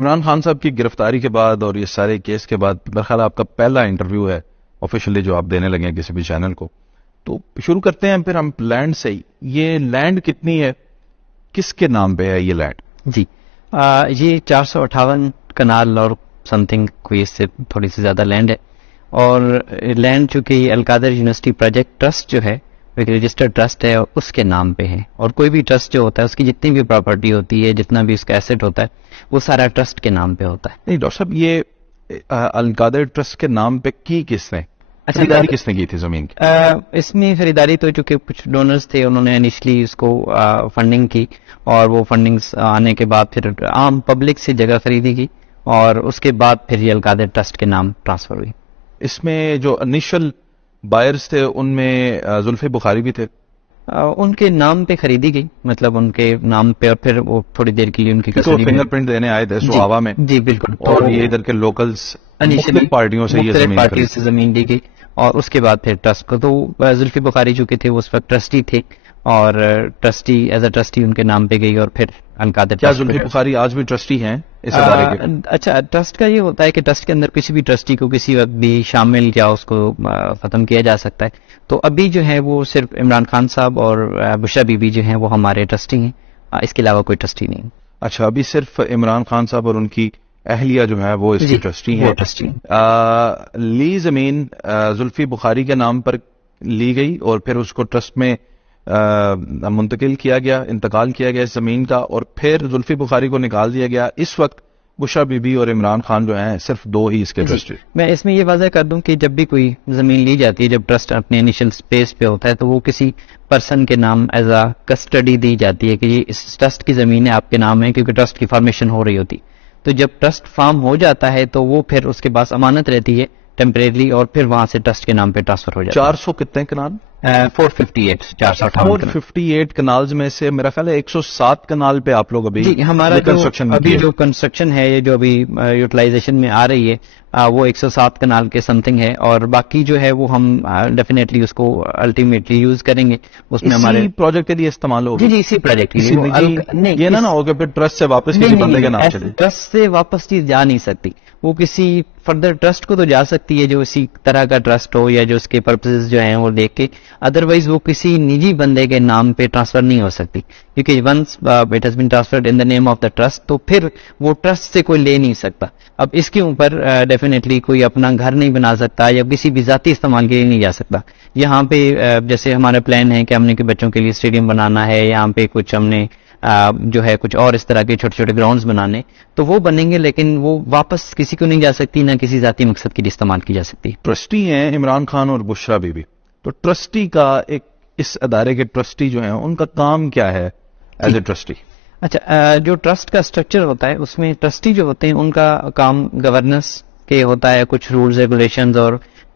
عمران خان صاحب کی گرفتاری کے بعد اور یہ سارے کیس کے بعد میرا خیال آپ کا پہلا انٹرویو ہے آفیشلی جو آپ دینے لگے ہیں کسی بھی چینل کو. تو شروع کرتے ہیں پھر ہم لینڈ سے ہی. یہ لینڈ کتنی ہے, کس کے نام پہ ہے یہ لینڈ؟ جی یہ 458 کنال اور سم تھنگ کوئی اس سے تھوڑی سی زیادہ لینڈ ہے. اور لینڈ چونکہ القادر یونیورسٹی پروجیکٹ ٹرسٹ جو ہے ایک رجسٹرڈ ٹرسٹ ہے, اس کے نام پہ ہے. اور کوئی بھی ٹرسٹ جو ہوتا ہے اس کی جتنی بھی پراپرٹی ہوتی ہے, جتنا بھی اس کا ایسٹ ہوتا ہے, وہ سارا ٹرسٹ کے نام پہ ہوتا ہے. نہیں ڈاکٹر صاحب, یہ القادر ٹرسٹ کے نام پہ کی کس نے, خریداری کس نے کی تھی زمین کی؟ اس میں خریداری تو چونکہ کچھ ڈونرز تھے, انہوں نے انیشلی اس کو فنڈنگ کی, اور وہ فنڈنگ آنے کے بعد پھر عام پبلک سے جگہ خریدی گئی, اور اس کے بعد پھر یہ القادر ٹرسٹ کے نام ٹرانسفر ہوئی. اس میں جو انیشل بائرز تھے ان میں زلفی بخاری بھی تھے؟ ان کے نام پہ خریدی گئی, مطلب ان کے نام پہ, اور پھر وہ تھوڑی دیر کے لیے ان کی فنگر پرنٹ دینے آئے تھے سوآوا میں. جی بالکل. اور یہ ادھر کے لوکلز مختلف پارٹیوں سے یہ زمین دی گئی, اور اس کے بعد پھر ٹرسٹ کو. تو زلفی بخاری جو کہ تھے وہ اس وقت ٹرسٹی تھے, اور ٹرسٹی ایز اے ٹرسٹی ان کے نام پہ گئی, اور پھر القادر. کیا زلفی بخاری آج بھی ٹرسٹی ہیں اس ادارے کے؟ اچھا, ٹرسٹ کا یہ ہوتا ہے کہ ٹرسٹ کے اندر کسی بھی ٹرسٹی کو کسی وقت بھی شامل یا اس کو ختم کیا جا سکتا ہے. تو ابھی جو ہے وہ صرف عمران خان صاحب اور بشرا بی بی جو ہیں وہ ہمارے ٹرسٹی ہیں, اس کے علاوہ کوئی ٹرسٹی نہیں. اچھا, ابھی صرف عمران خان صاحب اور ان کی اہلیہ جو ہے وہ اس کی ٹرسٹی ہیں. لی زمین زلفی بخاری کے نام پر لی گئی, اور پھر اس کو ٹرسٹ میں منتقل کیا گیا, انتقال کیا گیا اس زمین کا, اور پھر زلفی بخاری کو نکال دیا گیا. اس وقت بشرا بی بی اور عمران خان جو ہیں صرف دو ہی اس کے ٹرسٹی. میں اس میں یہ واضح کر دوں کہ جب بھی کوئی زمین لی جاتی ہے, جب ٹرسٹ اپنے انیشل سپیس پہ ہوتا ہے, تو وہ کسی پرسن کے نام ایز اے کسٹڈی دی جاتی ہے کہ یہ اس ٹرسٹ کی زمین ہے, آپ کے نام ہے, کیونکہ ٹرسٹ کی فارمیشن ہو رہی ہوتی. تو جب ٹرسٹ فارم ہو جاتا ہے تو وہ پھر اس کے پاس امانت رہتی ہے ٹیمپریرلی, اور پھر وہاں سے ٹرسٹ کے نام پہ ٹرانسفر ہو جاتا ہے. 400 کتنے کنال؟ 458 کنالز میں سے میرا خیال ہے 107 کنال پہ آپ لوگ ابھی ہمارا کنسٹرکشن جو کنسٹرکشن ہے, یہ جو ابھی یوٹیلائزیشن میں آ رہی ہے, وہ 107 کنال کے سم تھنگ ہے, اور باقی جو ہے وہ ہم ڈیفینیٹلی اس کو الٹیمیٹلی یوز کریں گے. اس میں ہمارے پروجیکٹ کے لیے استعمال ہوگا. جی اسی پروجیکٹ کے لیے. یہ نہ ہو کہ پھر ٹرسٹ سے واپس کسی بندے کے نام چلے. ٹرسٹ سے واپس چیز جا نہیں سکتی, وہ کسی فردر ٹرسٹ کو تو جا سکتی ہے جو اسی طرح کا ٹرسٹ ہو, یا جو اس کے پرپسز جو ہیں وہ دیکھ کے. ادروائز وہ کسی نجی بندے کے نام پہ ٹرانسفر نہیں ہو سکتی, کیونکہ once it has been transferred in the name of the trust, تو پھر وہ ٹرسٹ سے کوئی لے نہیں سکتا. اب اس کے اوپر ڈیفینیٹلی کوئی اپنا گھر نہیں بنا سکتا, یا کسی بھی ذاتی استعمال کے لیے نہیں جا سکتا. یہاں پہ جیسے ہمارا پلان ہے کہ ہم نے بچوں کے لیے اسٹیڈیم بنانا ہے, یہاں پہ کچھ ہم نے جو ہے کچھ اور اس طرح کے چھوٹے چھوٹے گراؤنڈز بنانے, تو وہ بنیں گے, لیکن وہ واپس کسی کو نہیں جا سکتی, نہ کسی ذاتی مقصد کے لیے استعمال کی جا سکتی. ٹرسٹی ہیں عمران خان اور بشرا بی بی, تو ٹرسٹی کا ایک اس ادارے کے ٹرسٹی جو ہیں ان کا کام کیا ہے ایز اے ٹرسٹی؟ اچھا, جو ٹرسٹ کا اسٹرکچر ہوتا ہے اس میں ٹرسٹی جو ہوتے ہیں ان کا کام گورننس کے ہوتا ہے, کچھ رولز ریگولیشنز اور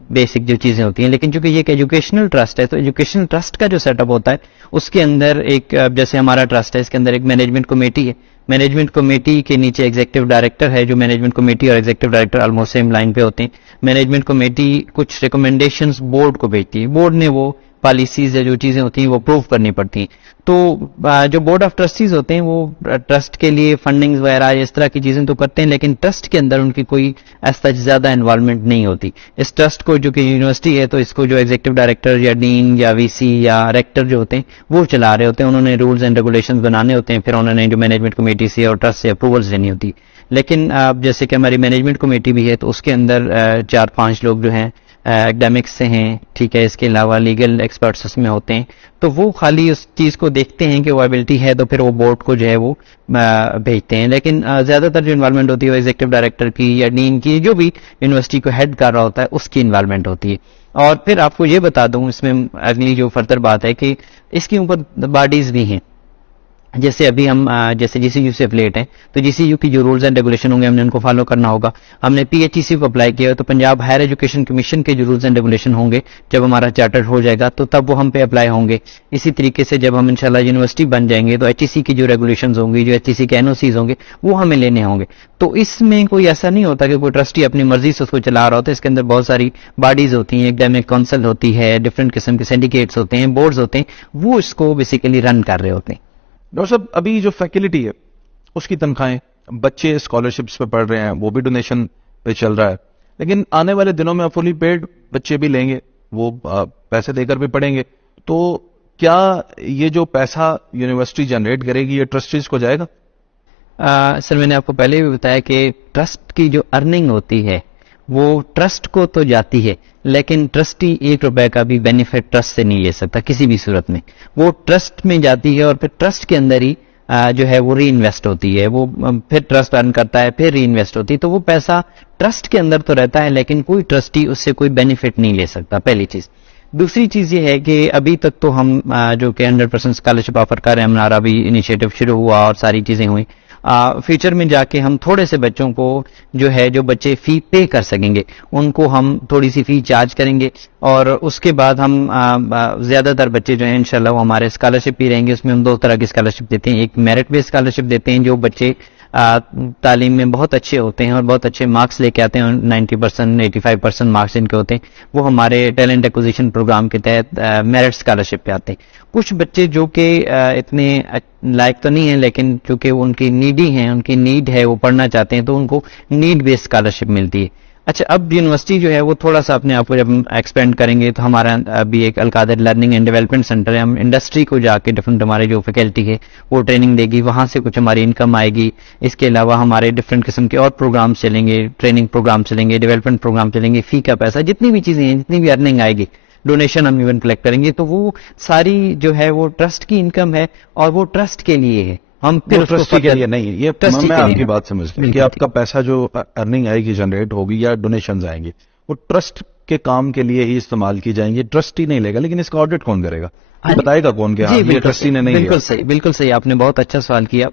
بیسک جو چیزیں ہوتی ہیں. لیکن چونکہ یہ ایک ایجوکیشنل ٹرسٹ ہے, تو ایجوکیشنل ٹرسٹ کا جو سیٹ اپ ہوتا ہے اس کے اندر ایک, جیسے ہمارا ٹرسٹ ہے, اس کے اندر ایک مینجمنٹ کمیٹی ہے. مینجمنٹ کمیٹی کے نیچے ایگزیکٹو ڈائریکٹر ہے, جو مینجمنٹ کمیٹی اور executive director almost same line پہ ہوتے ہیں. مینجمنٹ کمیٹی کچھ ریکمنڈیشنز بورڈ کو بھیجتی ہے, بورڈ نے وہ پالیسیز یا جو چیزیں ہوتی ہیں وہ اپروو کرنی پڑتی ہیں. تو جو بورڈ آف ٹرسٹیز ہوتے ہیں وہ ٹرسٹ کے لیے فنڈنگ وغیرہ اس طرح کی چیزیں تو کرتے ہیں, لیکن ٹرسٹ کے اندر ان کی کوئی ایسا زیادہ انوالومنٹ نہیں ہوتی. اس ٹرسٹ کو جو کہ یونیورسٹی ہے, تو اس کو جو ایگزیکٹو ڈائریکٹر یا ڈین یا وی سی یا ریکٹر جو ہوتے ہیں وہ چلا رہے ہوتے ہیں. انہوں نے رولز اینڈ ریگولیشنز بنانے ہوتے ہیں, پھر انہوں نے جو مینجمنٹ کمیٹی سے اور ٹرسٹ سے اپروولز لینی ہوتی. لیکن جیسے کہ ہماری مینجمنٹ کمیٹی بھی ہے, تو اس کے اندر 4-5 لوگ جو ہیں ایکڈیمکس سے ہیں, ٹھیک ہے, اس کے علاوہ لیگل ایکسپرٹس اس میں ہوتے ہیں. تو وہ خالی اس چیز کو دیکھتے ہیں کہ وائبلٹی ہے, تو پھر وہ بورڈ کو جو ہے وہ بھیجتے ہیں. لیکن زیادہ تر جو انوالومنٹ ہوتی ہے وہ ایگزیکٹو ڈائریکٹر کی یا ڈین کی, جو بھی یونیورسٹی کو ہیڈ کر رہا ہوتا ہے, اس کی انوالومنٹ ہوتی ہے. اور پھر آپ کو یہ بتا دوں اس میں اگلی جو فردر بات ہے کہ اس کے اوپر باڈیز بھی ہیں. جیسے ابھی ہم جیسے جی سی یو سے افلیٹ ہیں, تو جی سی یو کی جو رولز اینڈ ریگولیشن ہوں گے ہم نے ان کو فالو کرنا ہوگا. ہم نے پی ایچ ای سی کو اپلائی کیا, تو پنجاب ہائر ایجوکیشن کمیشن کے جو رولز اینڈ ریگولیشن ہوں گے جب ہمارا چارٹر ہو جائے گا تو تب وہ ہم پہ اپلائی ہوں گے. اسی طریقے سے جب ہم انشاءاللہ یونیورسٹی بن جائیں گے تو ایچ ای سی کی جو ریگولیشنز ہوں گی, جو ایچ ای سی کے این او سیز ہوں گے, وہ ہمیں لینے ہوں گے. تو اس میں کوئی ایسا نہیں ہوتا کہ کوئی ٹرسٹی اپنی مرضی سے اس کو چلا رہا ہوتا ہے. اس کے اندر بہت ساری باڈیز ہوتی ہیں, ایکڈیمک کونسل ہوتی ہے, ڈفرینٹ قسم کے سینڈیکیٹس ہوتے ہیں, بورڈز ہوتے ہیں, وہ اس کو بیسیکلی رن کر رہے ہوتے ہیں. ڈاکٹر صاحب, ابھی جو فیکلٹی ہے اس کی تنخواہیں بچے اسکالرشپس پہ پڑھ رہے ہیں, وہ بھی ڈونیشن پہ چل رہا ہے, لیکن آنے والے دنوں میں فلی پیڈ بچے بھی لیں گے, وہ پیسے دے کر بھی پڑھیں گے. تو کیا یہ جو پیسہ یونیورسٹی جنریٹ کرے گی یہ ٹرسٹیز کو جائے گا؟ سر میں نے آپ کو پہلے بھی بتایا کہ ٹرسٹ کی جو ارننگ ہوتی ہے وہ ٹرسٹ کو تو جاتی ہے, لیکن ٹرسٹی 1 روپے کا بھی بینیفٹ ٹرسٹ سے نہیں لے سکتا کسی بھی صورت میں. وہ ٹرسٹ میں جاتی ہے اور پھر ٹرسٹ کے اندر ہی جو ہے وہ ری انویسٹ ہوتی ہے, وہ پھر ٹرسٹ ارن کرتا ہے, پھر ری انویسٹ ہوتی ہے. تو وہ پیسہ ٹرسٹ کے اندر تو رہتا ہے, لیکن کوئی ٹرسٹی اس سے کوئی بینیفٹ نہیں لے سکتا, پہلی چیز. دوسری چیز یہ ہے کہ ابھی تک تو ہم جو کہ 100% اسکالرشپ آفر کر رہے ہیں, ہمارا بھی انیشیٹو شروع ہوا اور ساری چیزیں ہوئی. فیوچر میں جا کے ہم تھوڑے سے بچوں کو جو ہے جو بچے فی پے کر سکیں گے ان کو ہم تھوڑی سی فی چارج کریں گے, اور اس کے بعد ہم زیادہ تر بچے جو ہیں انشاءاللہ وہ ہمارے اسکالرشپ ہی رہیں گے. اس میں ہم 2 طرح کی اسکالرشپ دیتے ہیں, ایک میرٹ بیس اسکالرشپ دیتے ہیں جو بچے تعلیم میں بہت اچھے ہوتے ہیں اور بہت اچھے مارکس لے کے آتے ہیں, 90% 85% مارکس ان کے ہوتے ہیں, وہ ہمارے ٹیلنٹ ایکوزیشن پروگرام کے تحت میرٹ اسکالرشپ پہ آتے ہیں. کچھ بچے جو کہ اتنے لائق تو نہیں ہیں, لیکن چونکہ ان کی نیڈی ہیں, ان کی نیڈ ہے, وہ پڑھنا چاہتے ہیں, تو ان کو نیڈ بیس اسکالرشپ ملتی ہے. اچھا, اب یونیورسٹی جو ہے وہ تھوڑا سا اپنے آپ کو جب ایکسپینڈ کریں گے تو ہمارا ابھی ایک القادر لرننگ اینڈ ڈیولپمنٹ سینٹر ہے, ہم انڈسٹری کو جا کے ڈفرنٹ ہمارے جو فیکلٹی ہے وہ ٹریننگ دے گی, وہاں سے کچھ ہماری انکم آئے گی. اس کے علاوہ ہمارے ڈفرنٹ قسم کے اور پروگرام چلیں گے, ٹریننگ پروگرام چلیں گے, ڈیولپمنٹ پروگرام چلیں گے, فی کا پیسہ, جتنی بھی چیزیں ہیں, جتنی بھی ارننگ آئے گی, ڈونیشن ہم ایون کلیکٹ کریں گے, تو وہ ساری جو ہے وہ ٹرسٹ کی انکم ہے اور وہ ٹرسٹ کے لیے ہے. ہم پھر ٹرسٹی کے لیے نہیں, یہ میں آپ کی بات سمجھ گیا کہ آپ کا پیسہ جو ارننگ آئے گی جنریٹ ہوگی یا ڈونیشنز آئیں گی وہ ٹرسٹ کے کام کے لیے ہی استعمال کی جائیں گی, ٹرسٹی نہیں لے گا. لیکن اس کا آڈٹ کون کرے گا, بتائے گا کون کہ یہ ٹرسٹی نے نہیں لیا؟ بالکل صحیح, بالکل صحیح, آپ نے بہت اچھا سوال کیا.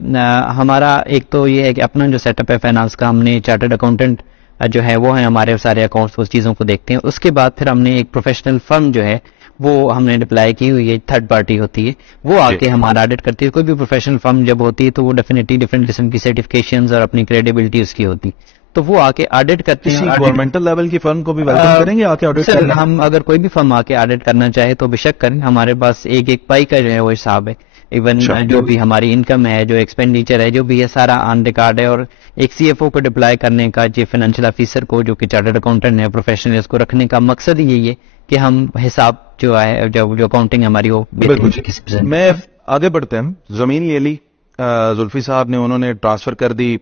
ہمارا ایک تو یہ ہے کہ اپنا جو سیٹ اپ ہے فائنانس کا, ہم نے چارٹرڈ اکاؤنٹنٹ جو ہے وہ ہیں ہمارے سارے اکاؤنٹس, اس چیزوں کو دیکھتے ہیں. اس کے بعد پھر ہم نے ایک پروفیشنل فرم جو ہے وہ ہم نے ڈپلائی کی ہوئی ہے, تھرڈ پارٹی ہوتی ہے, وہ آ کے ہمارا آڈٹ کرتی ہے. کوئی بھی پروفیشنل فرم جب ہوتی ہے تو وہ ڈیفینیٹلی ڈفرنٹ قسم کی سرٹیفکیشنز اور اپنی کریڈیبلٹی اس کی ہوتی, تو وہ آ کے آڈٹ کرتے ہیں. گورنمنٹل لیول کی فرم کو بھی ویلکم کریں گے آ کے آڈٹ کریں؟ ہم اگر کوئی بھی فرم آ کے آڈٹ کرنا چاہے تو بے شک کریں. ہمارے پاس ایک پائی کا جو ہے وہ حساب ہے, ایون جو بھی ہماری انکم ہے, جو ایکسپینڈیچر ہے, جو بھی ہے, سارا آن ریکارڈ ہے. اور ایک سی ایف او کو ڈپلائی کرنے کا, جو فائنینشیل آفیسر کو جو کہ چارٹرڈ اکاؤنٹنٹ ہے پروفیشنل, اس کو رکھنے کا مقصد یہی ہے کہ ہم حساب جو ہے جو اکاؤنٹنگ ہماری وہ. میں آگے بڑھتے ہیں, زمین لے لی زلفی صاحب نے, انہوں نے ٹرانسفر کر دی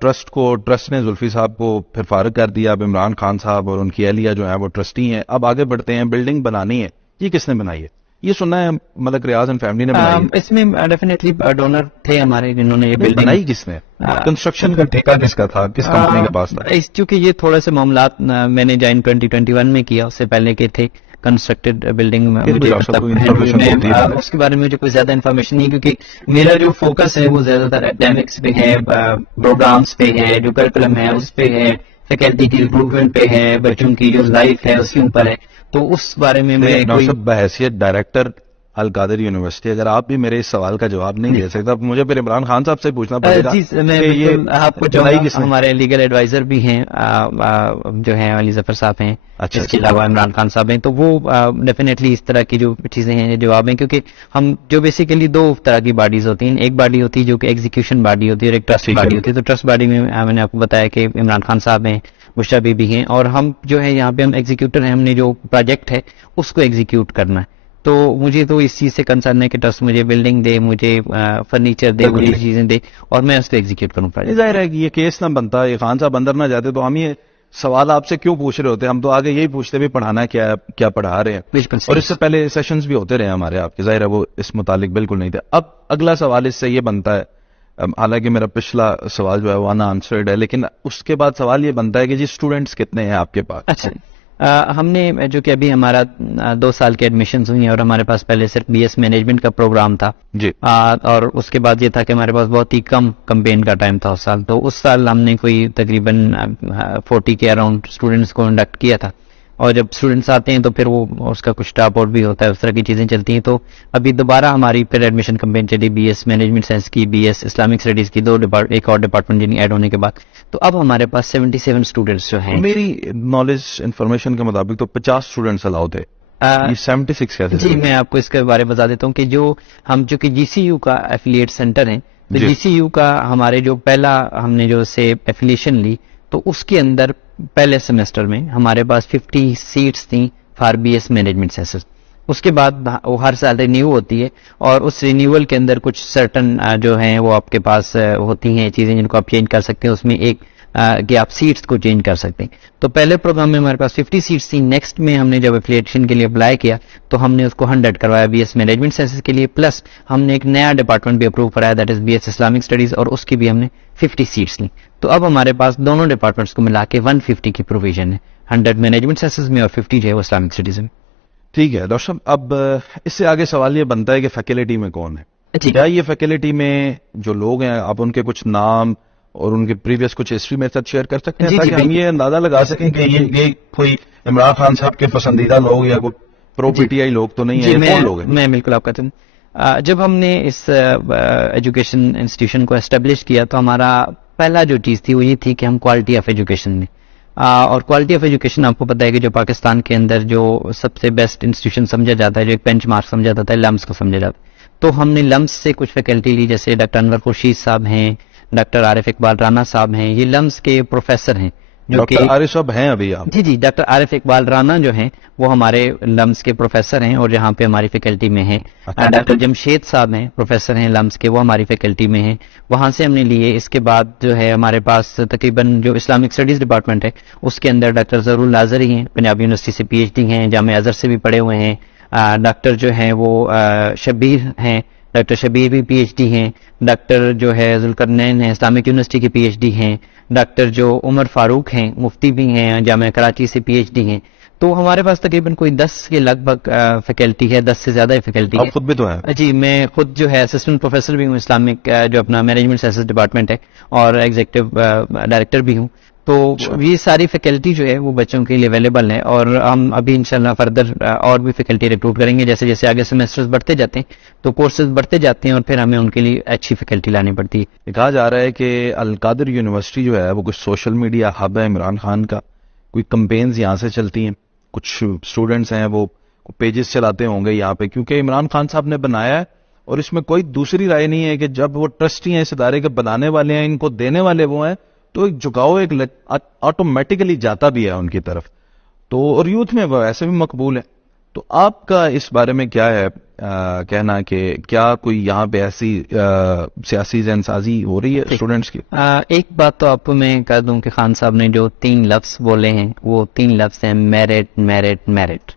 ٹرسٹ کو, ٹرسٹ نے زلفی صاحب کو پھر فارغ کر دیا. اب عمران خان صاحب اور ان کی اہلیہ جو ہیں وہ ٹرسٹی ہیں. اب آگے بڑھتے ہیں, بلڈنگ بنانی ہے, یہ کس نے بنائی ہے؟ یہ سننا ہے ملک ریاض اینڈ فیملی نے بنائی ہے. اس میں ڈیفینیٹلی ڈونر تھے ہمارے جنہوں نے یہ بلڈنگ بنائی. کس نے کنسٹرکشن کا ٹھیکہ کس کا تھا, کس کمپنی کے پاس تھا؟ چونکہ یہ تھوڑے سے معاملات میں نے جوائن 2021 میں کیا, اس سے پہلے کے تھے کنسٹرکٹڈ بلڈنگ. اس کے بارے میں مجھے کوئی زیادہ انفارمیشن نہیں, کیونکہ میرا جو فوکس ہے وہ زیادہ تر اکیڈمکس پہ ہے, پروگرامس پہ ہے, جو کریکولم ہے اس پہ ہے, فیکلٹی کی امپروومنٹ پہ ہے, بچوں کی جو لائف ہے اس کے اوپر ہے. تو اس بارے میں بحیثیت ڈائریکٹر القادر یونیورسٹی اگر آپ بھی میرے اس سوال کا جواب نہیں دے سکتا, مجھے پھر عمران خان صاحب سے پوچھنا پڑے گا. آپ کو ہمارے لیگل ایڈوائزر بھی ہیں جو ہیں علی ظفر صاحب ہیں, اس کے علاوہ عمران خان صاحب ہیں, تو وہ ڈیفینیٹلی اس طرح کی جو چیزیں ہیں جواب ہیں. کیونکہ ہم جو بیسیکلی 2 طرح کی باڈیز ہوتی ہیں, ایک باڈی ہوتی ہے جو کہ ایگزیکیوشن باڈی ہوتی ہے اور ایک ٹرسٹ باڈی ہوتی ہے. تو ٹرسٹ باڈی میں میں نے آپ کو بتایا کہ عمران خان صاحب ہیں, بشرا بی بھی ہیں, اور ہم جو ہے یہاں پہ ہم ایگزیکیوٹر ہیں. ہم نے جو پروجیکٹ ہے اس کو ایگزیکیوٹ کرنا ہے. تو مجھے تو اس چیز سے کنسرن ہے کہ ٹرسٹ مجھے بلڈنگ دے, مجھے فرنیچر دے, مجھے چیزیں دے, اور میں اس کو ایگزیکیوٹ کروں. ظاہر ہے کہ یہ کیس نہ بنتا, یہ خان صاحب اندر نہ جاتے تو ہم یہ سوال آپ سے کیوں پوچھ رہے ہوتے, ہم تو آگے یہی پوچھتے بھی پڑھانا کیا پڑھا رہے ہیں. بالکل, اور اس سے پہلے سیشنز بھی ہوتے رہے ہمارے آپ کے, ظاہر ہے وہ اس متعلق بالکل نہیں تھے. اب اگلا سوال اس سے یہ بنتا ہے, حالانکہ میرا پچھلا سوال جو ہے وہ انا آنسرڈ ہے, لیکن اس کے بعد سوال یہ بنتا ہے کہ جی اسٹوڈنٹس کتنے ہیں آپ کے پاس؟ اچھا, ہم نے جو کہ ابھی ہمارا 2 سال کے ایڈمیشنز ہوئی ہیں, اور ہمارے پاس پہلے صرف بی ایس مینجمنٹ کا پروگرام تھا جی, اور اس کے بعد یہ تھا کہ ہمارے پاس بہت ہی کم کمپین کا ٹائم تھا اس سال. تو اس سال ہم نے کوئی تقریباً 40 کے اراؤنڈ اسٹوڈنٹس کو انڈکٹ کیا تھا. اور جب اسٹوڈنٹس آتے ہیں تو پھر وہ اس کا کچھ ڈراپ آؤٹ بھی ہوتا ہے, اس طرح کی چیزیں چلتی ہیں. تو ابھی دوبارہ ہماری پھر ایڈمیشن کمپین چلی, بی ایس مینجمنٹ سائنس کی, بی ایس اسلامک اسٹڈیز کی, 2 ایک اور ڈپارٹمنٹ جنہیں ایڈ ہونے کے بعد. تو اب ہمارے پاس 77 اسٹوڈنٹس جو ہیں. میری نالج انفارمیشن کے مطابق تو 50 اسٹوڈنٹس الاؤ تھے. یہ 76 کیسے؟ جی میں آپ کو اس کے بارے میں بتا دیتا ہوں کہ جو ہم چونکہ جی سی یو کا ایفیلیٹ سینٹر ہے، تو جی سی یو کا ہمارے جو پہلا ہم نے جو سے ایفیلیشن لی تو اس کے اندر پہلے سیمسٹر میں ہمارے پاس 50 سیٹس تھیں for B S management sciences. اس کے بعد وہ ہر سال رینیو ہوتی ہے اور اس رینیول کے اندر کچھ سرٹن جو ہیں وہ آپ کے پاس ہوتی ہیں چیزیں جن کو آپ چینج کر سکتے ہیں. اس میں ایک کہ آپ سیٹس کو چینج کر سکتے ہیں. تو پہلے پروگرام میں ہمارے پاس 50 سیٹس تھیں. نیکسٹ میں ہم نے جب ایفیلیشن کے لیے اپلائی کیا تو ہم نے اس کو 100 کروایا بی ایس مینجمنٹ سائنسز کے لیے، پلس ہم نے ایک نیا ڈپارٹمنٹ بھی اپروو کرایا that is B S Islamic studies, اور اس کی بھی ہم نے 50 سیٹس لی. تو اب ہمارے پاس دونوں ڈپارٹمنٹس کو ملا کے 150 کی پروویژن ہے، 100 مینجمنٹ سائنسز میں اور 50 جو ہے وہ اسلامک اسٹڈیز میں. ٹھیک ہے ڈاکٹر صاحب، اب اس سے آگے سوال یہ بنتا ہے کہ فیکلٹی میں کون ہے؟ کیا یہ فیکلٹی میں جو لوگ ہیں آپ ان کے کچھ نام اور ان کے پریویس کچھ ہسٹری میں شیئر کر سکتے ہیں تاکہ ہم یہ اندازہ لگا سکیں کہ یہ کوئی عمران خان صاحب کے پسندیدہ لوگ یا کوئی پرو پی ٹی آئی لوگ تو نہیں ہیں؟ کون لوگ ہیں؟ میں بالکل آپ کہتا ہوں، جب ہم نے اس ایجوکیشن انسٹیٹیوشن کو اسٹیبلش کیا تو ہمارا پہلا جو چیز تھی وہ یہ تھی کہ ہم کوالٹی آف ایجوکیشن میں، اور کوالٹی آف ایجوکیشن آپ کو پتہ ہے کہ جو پاکستان کے اندر جو سب سے بیسٹ انسٹیٹیوشن سمجھا جاتا ہے، جو ایک بینچ مارک سمجھا جاتا ہے، لمس کو سمجھا جاتا ہے. تو ہم نے لمس سے کچھ فیکلٹی لی، جیسے ڈاکٹر انور خورشید صاحب ہیں، ڈاکٹر عارف اقبال رانا صاحب ہیں، یہ لمس کے پروفیسر ہیں. ڈاکٹر عارف صاحب ہیں ابھی آپ؟ جی ڈاکٹر عارف اقبال رانا جو ہیں وہ ہمارے لمس کے پروفیسر ہیں اور جہاں پہ ہماری فیکلٹی میں ہیں. ڈاکٹر جمشید صاحب ہیں، پروفیسر ہیں لمس کے، وہ ہماری فیکلٹی میں ہیں، وہاں سے ہم نے لیے. اس کے بعد جو ہے ہمارے پاس تقریباً جو اسلامک اسٹڈیز ڈپارٹمنٹ ہے اس کے اندر ڈاکٹر ظہور الازری ہیں، پنجاب یونیورسٹی سے پی ایچ ڈی ہیں، جامعہ ازہر سے بھی پڑھے ہوئے ہیں. ڈاکٹر جو ہیں وہ شبیر ہیں، ڈاکٹر شبیر بھی پی ایچ ڈی ہیں. ڈاکٹر جو ہے ذوالقرنین ہیں، اسلامک یونیورسٹی کے پی ایچ ڈی ہیں. ڈاکٹر جو عمر فاروق ہیں، مفتی بھی ہیں، جامعہ کراچی سے پی ایچ ڈی ہیں. تو ہمارے پاس تقریباً کوئی 10 کے لگ بھگ فیکلٹی ہے، 10 سے زیادہ فیکلٹی ہے. آپ خود بھی تو ہیں؟ جی میں خود جو ہے اسسٹنٹ پروفیسر بھی ہوں اسلامک جو اپنا مینجمنٹ سائنسز ڈپارٹمنٹ ہے، اور ایگزیکٹو ڈائریکٹر بھی ہوں. تو یہ ساری فیکلٹی جو ہے وہ بچوں کے لیے اویلیبل ہے، اور ہم ابھی انشاءاللہ فردر اور بھی فیکلٹی ریکروٹ کریں گے. جیسے جیسے آگے سیمسٹرز بڑھتے جاتے ہیں تو کورسز بڑھتے جاتے ہیں اور پھر ہمیں ان کے لیے اچھی فیکلٹی لانی پڑتی ہے. کہا جا رہا ہے کہ القادر یونیورسٹی جو ہے وہ کچھ سوشل میڈیا ہب ہے عمران خان کا، کوئی کمپینز یہاں سے چلتی ہیں، کچھ اسٹوڈنٹس ہیں وہ پیجز چلاتے ہوں گے یہاں پہ، کیونکہ عمران خان صاحب نے بنایا ہے اور اس میں کوئی دوسری رائے نہیں ہے کہ جب وہ ٹرسٹی ہیں، اس ادارے کے بنانے والے ہیں، ان کو دینے والے وہ ہیں، تو ایک جھکاؤ ایک آٹومیٹیکلی جاتا بھی ہے ان کی طرف. تو اور یوتھ میں وہ ایسے بھی مقبول ہے. تو آپ کا اس بارے میں کیا ہے کہنا کہ کیا کوئی یہاں پہ ایسی سیاسی ذہن سازی ہو رہی ہے اسٹوڈنٹس کی؟ ایک بات تو آپ کو میں کہہ دوں کہ خان صاحب نے جو 3 لفظ بولے ہیں وہ 3 لفظ ہیں میرٹ میرٹ میرٹ.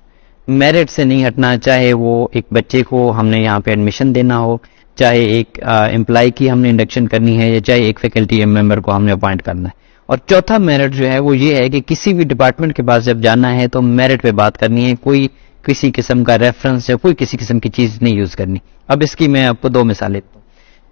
میرٹ سے نہیں ہٹنا، چاہے وہ ایک بچے کو ہم نے یہاں پہ ایڈمیشن دینا ہو، چاہے ایک امپلائی کی ہم نے انڈکشن کرنی ہے، یا چاہے ایک فیکلٹی ممبر کو ہم نے اپوائنٹ کرنا ہے. اور چوتھا میرٹ جو ہے وہ یہ ہے کہ کسی بھی ڈپارٹمنٹ کے پاس جب جانا ہے تو میرٹ پہ بات کرنی ہے، کوئی کسی قسم کا ریفرنس یا کوئی کسی قسم کی چیز نہیں یوز کرنی. اب اس کی میں آپ کو 2 مثالیں دوں.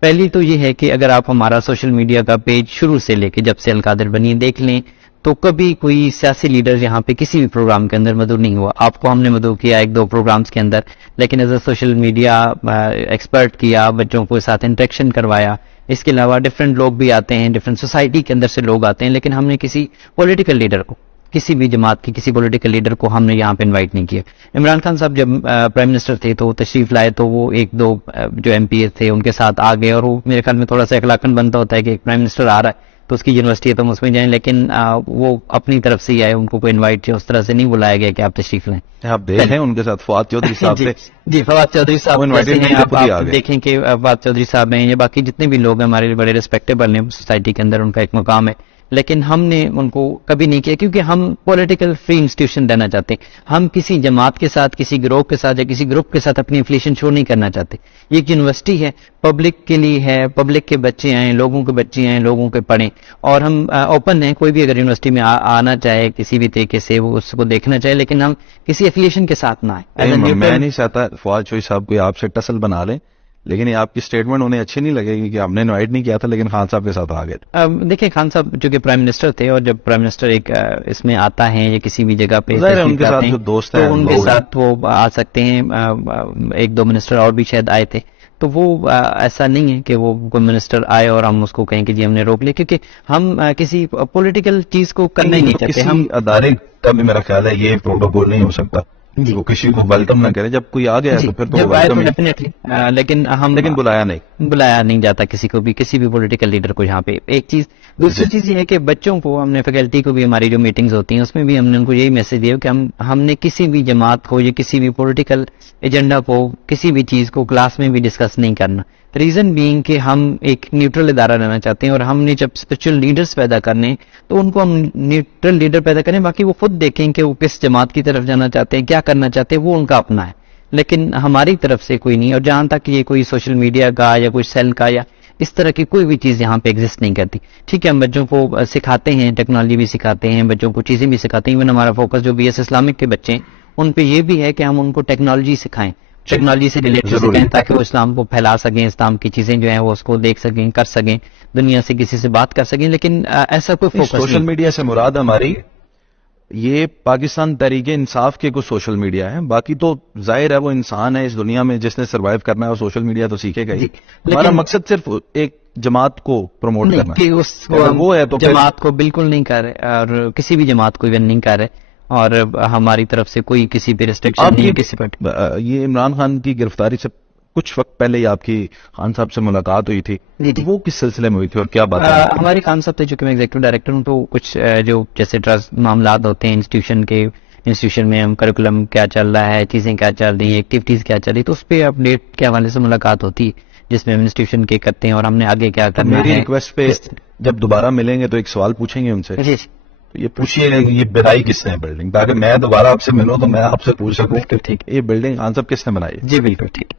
پہلی تو یہ ہے کہ اگر آپ ہمارا سوشل میڈیا کا پیج شروع سے لے کے جب سے القادر بنی دیکھ لیں تو کبھی کوئی سیاسی لیڈر یہاں پہ کسی بھی پروگرام کے اندر مدعو نہیں ہوا. آپ کو ہم نے مدعو کیا 1-2 پروگرامز کے اندر، لیکن as a social media expert کیا، بچوں کو ساتھ انٹریکشن کروایا. اس کے علاوہ ڈفرینٹ لوگ بھی آتے ہیں، ڈفرینٹ سوسائٹی کے اندر سے لوگ آتے ہیں، لیکن ہم نے کسی پولیٹیکل لیڈر کو، کسی بھی جماعت کی کسی پولیٹیکل لیڈر کو ہم نے یہاں پہ انوائٹ نہیں کیا. عمران خان صاحب جب پرائم منسٹر تھے تو وہ تشریف لائے تو وہ 1-2 جو ایم پی تھے ان کے ساتھ آ گئے، اور وہ میرے خیال میں تھوڑا سا اخلاقاً بنتا ہوتا ہے کہ ایک پرائم منسٹر آ رہا ہے تو اس کی یونیورسٹی ہے تو ہم اس میں جائیں، لیکن وہ اپنی طرف سے ہی آئے، ان کو کوئی انوائٹ اس طرح سے نہیں بلایا گیا کہ آپ تشریف لائیں. آپ دیکھیں ان کے ساتھ فواد چودھری صاحب تھے. جی فواد چودھری صاحب آپ دیکھیں کہ فواد چودھری صاحب ہیں یا باقی جتنے بھی لوگ ہیں ہمارے بڑے ریسپیکٹیبل ہیں سوسائٹی کے اندر، ان کا ایک مقام ہے، لیکن ہم نے ان کو کبھی نہیں کیا کیونکہ ہم پولیٹیکل فری انسٹیٹیوشن دینا چاہتے ہیں. ہم کسی جماعت کے ساتھ، کسی گروہ کے ساتھ یا کسی گروپ کے ساتھ اپنی افیلیشن شو نہیں کرنا چاہتے. یہ ایک یونیورسٹی ہے، پبلک کے لیے ہے، پبلک کے بچے آئیں، لوگوں کے بچے آئیں، لوگوں کے پڑھیں، اور ہم اوپن ہیں. کوئی بھی اگر یونیورسٹی میں آنا چاہے کسی بھی طریقے سے وہ اس کو دیکھنا چاہے، لیکن ہم کسی افیلیشن کے ساتھ نہ آئیں. میں نہیں چاہتا فواد چودھری صاحب کوئی آپ سے ٹسل بنا لیں، لیکن یہ آپ کی سٹیٹمنٹ انہیں اچھی نہیں لگے گی کہ ہم نے انوائٹ نہیں کیا تھا لیکن خان صاحب کے ساتھ آ گئے. دیکھیں خان صاحب جو کہ پرائم منسٹر تھے، اور جب پرائم منسٹر ایک اس میں آتا ہے یا کسی بھی جگہ پہ ان کے ساتھ جو دوست ہیں ان کے ساتھ وہ آ سکتے ہیں. 1-2 منسٹر اور بھی شاید آئے تھے، تو وہ ایسا نہیں ہے کہ وہ کوئی منسٹر آئے اور ہم اس کو کہیں کہ جی ہم نے روک لیا، کیونکہ ہم کسی پولیٹیکل چیز کو کرنا ہی نہیں چاہتے. ہم ادارے کا بھی میرا خیال ہے یہ پروٹوکول نہیں ہو سکتا وہ کسی کو ویلکم نہ کرے, جب کوئی آ گیا تو پھر تو ویلکم, ڈیفینیٹلی, لیکن بلایا نہیں جاتا کسی کو بھی, کسی بھی پولیٹیکل لیڈر کو یہاں پہ. ایک چیز. دوسری چیز یہ ہے کہ بچوں کو ہم نے فیکلٹی کو بھی, ہماری جو میٹنگز ہوتی ہیں اس میں بھی ہم نے ان کو یہی میسج دیا کہ ہم نے کسی بھی جماعت کو یا کسی بھی پولیٹیکل ایجنڈا کو, کسی بھی چیز کو کلاس میں بھی ڈسکس نہیں کرنا. ریزن بینگ کہ ہم ایک نیوٹرل ادارہ رہنا چاہتے ہیں, اور ہم نے جب اسپرچل لیڈرز پیدا کرنے تو ان کو ہم نیوٹرل لیڈر پیدا کریں, باقی وہ خود دیکھیں کہ وہ کس جماعت کی طرف جانا چاہتے ہیں, کیا کرنا چاہتے ہیں, وہ ان کا اپنا ہے, لیکن ہماری طرف سے کوئی نہیں. اور جہاں تک یہ کوئی سوشل میڈیا کا یا کوئی سیل کا یا اس طرح کی کوئی بھی چیز یہاں پہ ایگزسٹ نہیں کرتی. ٹھیک ہے, ہم بچوں کو سکھاتے ہیں, ٹیکنالوجی بھی سکھاتے ہیں, بچوں کو چیزیں بھی سکھاتے ہیں. ایون ہمارا فوکس جو بی ایس اسلامک کے بچے ہیں ان پہ یہ بھی ہے کہ ہم ان کو ٹیکنالوجی سکھائیں, ٹیکنالوجی سے ریلیٹڈ سکھائیں, تاکہ وہ اسلام کو پھیلا سکیں, اسلام کی چیزیں جو ہیں وہ اس کو دیکھ سکیں, کر سکیں, دنیا سے کسی سے بات کر سکیں. لیکن ایسا کوئی فوکس نہیں. سوشل میڈیا سے مراد ہماری یہ پاکستان تحریک انصاف کے کچھ سوشل میڈیا ہے, باقی تو ظاہر ہے وہ انسان ہے اس دنیا میں جس نے سروائیو کرنا ہے, اور سوشل میڈیا تو سیکھے گا ہی. ہمارا مقصد صرف ایک جماعت کو پروموٹ کرنا ہے, وہ ہے تو جماعت کو بالکل نہیں کر رہے, اور کسی بھی جماعت کو ایون نہیں کر رہے, اور ہماری طرف سے کوئی کسی پہ ریسٹرکشن نہیں ہے کسی پر. یہ عمران خان کی گرفتاری سے کچھ وقت پہلے ہی آپ کی خان صاحب سے ملاقات ہوئی تھی, وہ کس سلسلے میں ہوئی تھی اور کیا بات ہے؟ ہمارے خان صاحب تھے, چونکہ میں ایگزیکٹو ڈائریکٹر ہوں, تو کچھ جو جیسے ٹرسٹ معاملات ہوتے ہیں انسٹیٹیوشن میں, ہم کریکولم کیا چل رہا ہے, چیزیں کیا چل رہی ہیں, ایکٹیویٹیز کیا چل رہی, تو اس پہ اپڈیٹ کے حوالے سے ملاقات ہوتی ہے جس میں ہم انسٹیٹیوشن کے کرتے ہیں اور ہم نے آگے کیا کرنا ہے. میری ریکویسٹ پہ جب دوبارہ ملیں گے تو ایک سوال پوچھیں گے ان سے, تو یہ پوچھیے گا کہ یہ بنائی کس نے بلڈنگ, تاکہ میں دوبارہ آپ سے ملوں تو میں آپ سے پوچھ سکوں کہ ٹھیک یہ بلڈنگ خان صاحب کس نے بنائی ہے. جی بالکل ٹھیک.